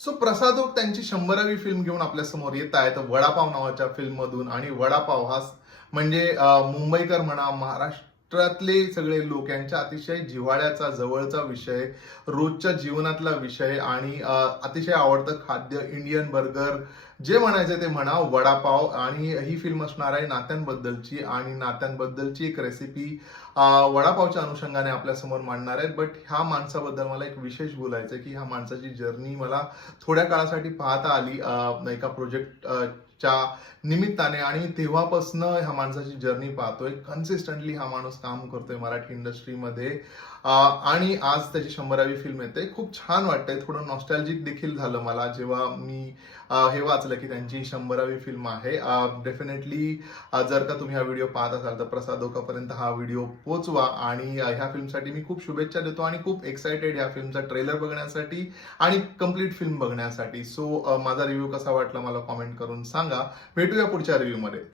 So प्रसाद okay त्यांची 100वी film घेऊन आपल्या समोर येत आहेत वडापाव नावाच्या फिल्म मधून. आणि वडापाव हा म्हणजे मुंबईकर म्हणा, महाराष्ट्रातले सगळे लोक यांच्या अतिशय जिव्हाळ्याचा जवळचा विषय, रोजच्या जीवनातला विषय आणि अतिशय आवडतं खाद्य इंडियन बर्गर, जे म्हणायचं ते म्हणा, वडापाव. आणि ही फिल्म असणार आहे नात्यांबद्दलची, आणि नात्यांबद्दलची एक रेसिपी वडापावच्या अनुषंगाने आपल्या समोर मांडणार आहेत. बट ह्या माणसाबद्दल मला एक विशेष बोलायचं आहे की ह्या माणसाची जर्नी मला थोड्या काळासाठी पाहता आली एका प्रोजेक्ट च्या निमित्ताने, आणि तेव्हापासून ह्या माणसाची जर्नी पाहतोय. कन्सिस्टंटली हा माणूस काम करतोय मराठी इंडस्ट्रीमध्ये, आणि आज त्याची 100वी फिल्म येते. खूप छान वाटतंय, थोडं नॉस्टॅल्जिक देखील झालं मला जेव्हा मी हे वाचलं की त्यांची 100वी फिल्म आहे. डेफिनेटली जर का तुम्ही हा व्हिडिओ पाहत असाल तर प्रसाद ओकापर्यंत हा व्हिडिओ पोहोचवा. आणि ह्या फिल्मसाठी मी खूप शुभेच्छा देतो आणि खूप एक्सायटेड ह्या फिल्मचा ट्रेलर बघण्यासाठी आणि कम्प्लीट फिल्म बघण्यासाठी. सो माझा रिव्ह्यू कसा वाटला मला कॉमेंट करून सांगा. भेटूया पुढच्या रिव्ह्यू मध्ये.